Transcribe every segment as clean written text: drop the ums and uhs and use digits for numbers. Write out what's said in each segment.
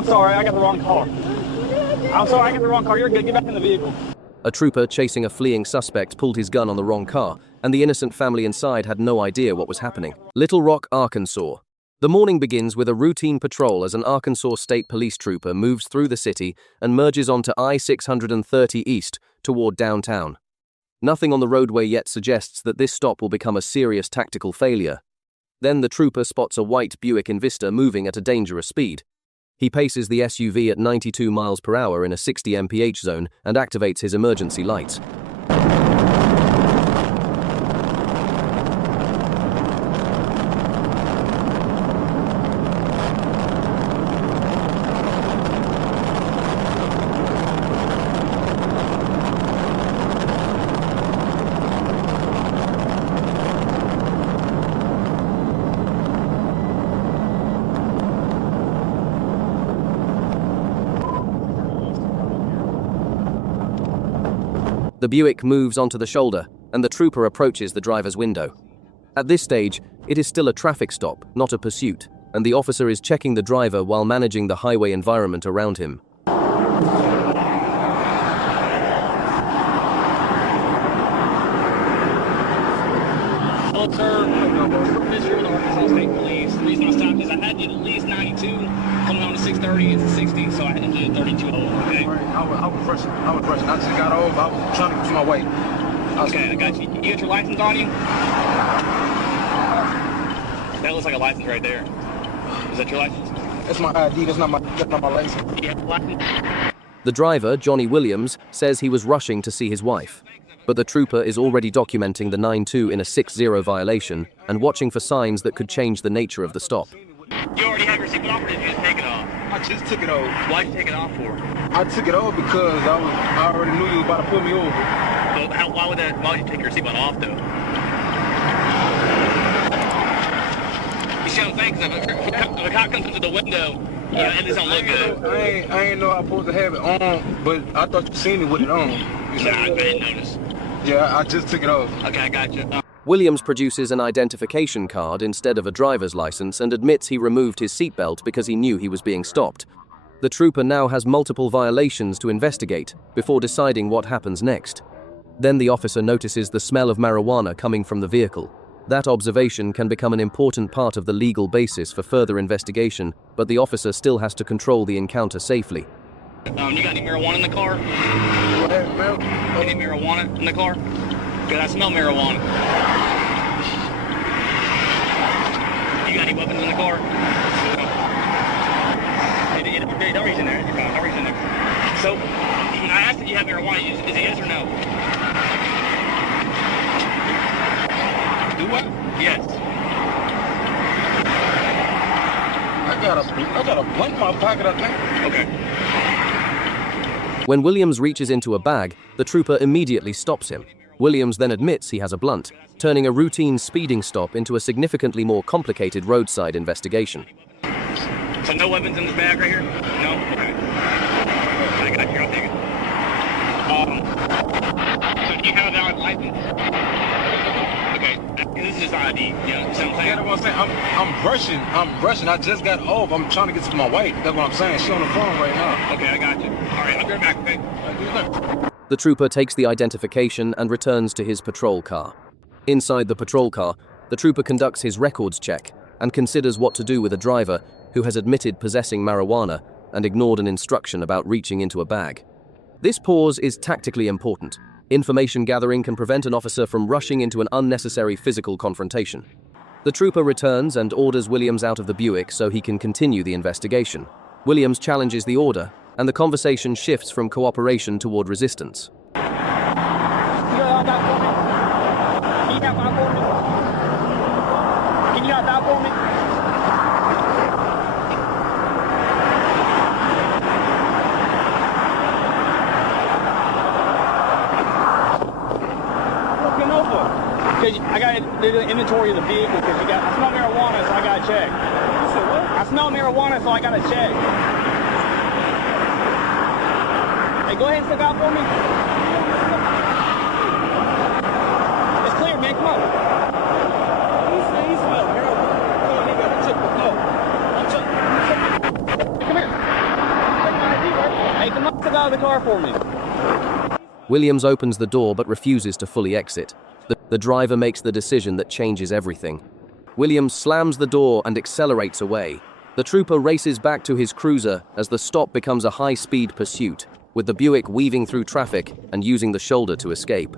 I'm sorry, I got the wrong car. I'm sorry, I got the wrong car. You're good. Get back in the vehicle. A trooper chasing a fleeing suspect pulled his gun on the wrong car, and the innocent family inside had no idea what was happening. Little Rock, Arkansas. The morning begins with a routine patrol as an Arkansas State Police trooper moves through the city and merges onto I-630 East toward downtown. Nothing on the roadway yet suggests that this stop will become a serious tactical failure. Then the trooper spots a white Buick Invista moving at a dangerous speed. He paces the SUV at 92 miles per hour in a 60 mph zone and activates his emergency lights. The Buick moves onto the shoulder, and the trooper approaches the driver's window. At this stage, it is still a traffic stop, not a pursuit, and the officer is checking the driver while managing the highway environment around him. Hello, sir. Mr. with Arkansas State Police. The reason I stopped is I had you at least 92. Coming on to 630, it's a 60, so I had to do 32 over, okay? I was rushing. I just got over. I was trying to get to my way. Okay, I got you. You got your license on you? That looks like a license right there. Is that your license? That's my ID. That's not my license. Do you have a license? The driver, Johnny Williams, says he was rushing to see his wife, but the trooper is already documenting the 9-2 in a 6-0 violation and watching for signs that could change the nature of the stop. You already have your seatbelt off, or did you just take it off? I just took it off. Why'd you take it off for? I took it off because I already knew you were about to pull me over. But why would you take your seatbelt off, though? You see what I'm saying? Because if a cop comes into the window, you know, it doesn't look good. I ain't know I was supposed to have it on, but I thought you seen me with it on. Nah, I didn't notice. Yeah, I just took it off. Okay, I got you. Williams produces an identification card instead of a driver's license and admits he removed his seatbelt because he knew he was being stopped. The trooper now has multiple violations to investigate before deciding what happens next. Then the officer notices the smell of marijuana coming from the vehicle. That observation can become an important part of the legal basis for further investigation, but the officer still has to control the encounter safely. You got any marijuana in the car? Any marijuana in the car? Because I smell marijuana. You got any weapons in the car? Don't reach in there. You're fine. Don't reach in there. So, I asked if you have marijuana. Is it yes or no? Do what? Yes. I got a blunt in my pocket, I think. Okay. When Williams reaches into a bag, the trooper immediately stops him. Williams then admits he has a blunt, turning a routine speeding stop into a significantly more complicated roadside investigation. So no weapons in this bag right here? No? Okay. I got you. I'll take it. So do you have a valid license? Okay. This is just ID. You know what I'm saying? Yeah, that's what I'm saying. I'm rushing. I just got off. I'm trying to get to my wife. That's what I'm saying. She's on the phone right now. Okay, I got you. All right, I'll be right back, okay? The trooper takes the identification and returns to his patrol car. Inside the patrol car, the trooper conducts his records check and considers what to do with a driver who has admitted possessing marijuana and ignored an instruction about reaching into a bag. This pause is tactically important. Information gathering can prevent an officer from rushing into an unnecessary physical confrontation. The trooper returns and orders Williams out of the Buick so he can continue the investigation. Williams challenges the order, and the conversation shifts from cooperation toward resistance. Can you not stop for me? I got to do the inventory of the vehicle because I smell marijuana, so I got to check. You said what? I smell marijuana, so I got to check. Hey, go ahead and step out for me. It's clear, man. Come on. He smelled marijuana. Come on, nigga. Come here. car for me. Williams opens the door but refuses to fully exit. The driver makes the decision that changes everything. Williams slams the door and accelerates away. The trooper races back to his cruiser as the stop becomes a high-speed pursuit, with the Buick weaving through traffic and using the shoulder to escape.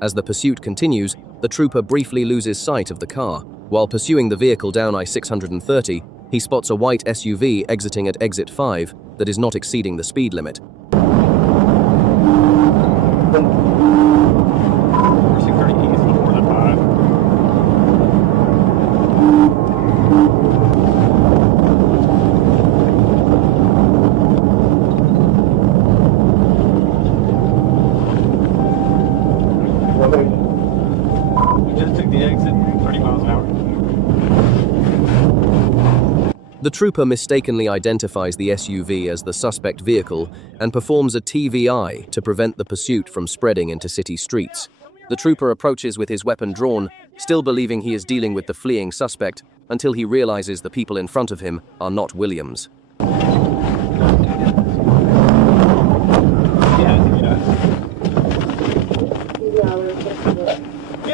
As the pursuit continues, the trooper briefly loses sight of the car. While pursuing the vehicle down I-630, he spots a white SUV exiting at exit 5 that is not exceeding the speed limit. The trooper mistakenly identifies the SUV as the suspect vehicle and performs a TVI to prevent the pursuit from spreading into city streets. The trooper approaches with his weapon drawn, still believing he is dealing with the fleeing suspect, until he realizes the people in front of him are not Williams. Get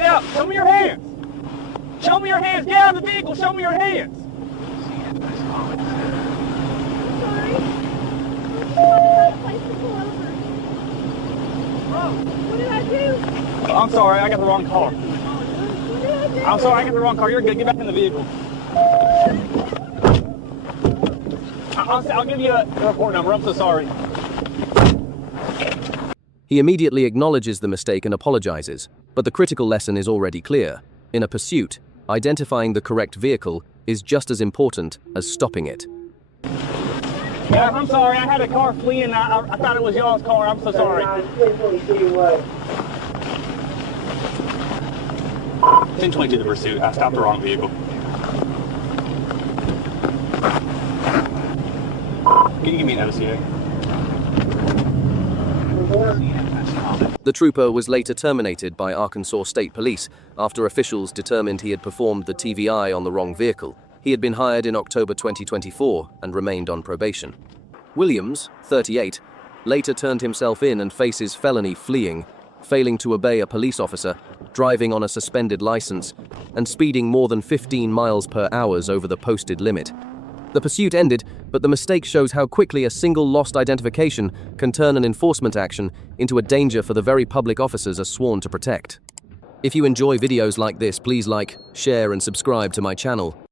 out! Show me your hands! Show me your hands! Get out of the vehicle! Show me your hands! What did I do? I'm sorry, I got the wrong car. What did I do? I'm sorry, I got the wrong car. You're good. Get back in the vehicle. I'll give you a report number. I'm so sorry. He immediately acknowledges the mistake and apologizes, but the critical lesson is already clear. In a pursuit, identifying the correct vehicle is just as important as stopping it. Yeah, I'm sorry. I had a car fleeing. I thought it was y'all's car. I'm so sorry. 1022 the pursuit. I stopped the wrong vehicle. Can you give me an OCA? The trooper was later terminated by Arkansas State Police after officials determined he had performed the TVI on the wrong vehicle. He had been hired in October 2024 and remained on probation. Williams, 38, later turned himself in and faces felony fleeing, failing to obey a police officer, driving on a suspended license, and speeding more than 15 miles per hour over the posted limit. The pursuit ended, but the mistake shows how quickly a single lost identification can turn an enforcement action into a danger for the very public officers are sworn to protect. If you enjoy videos like this, please like, share, and subscribe to my channel.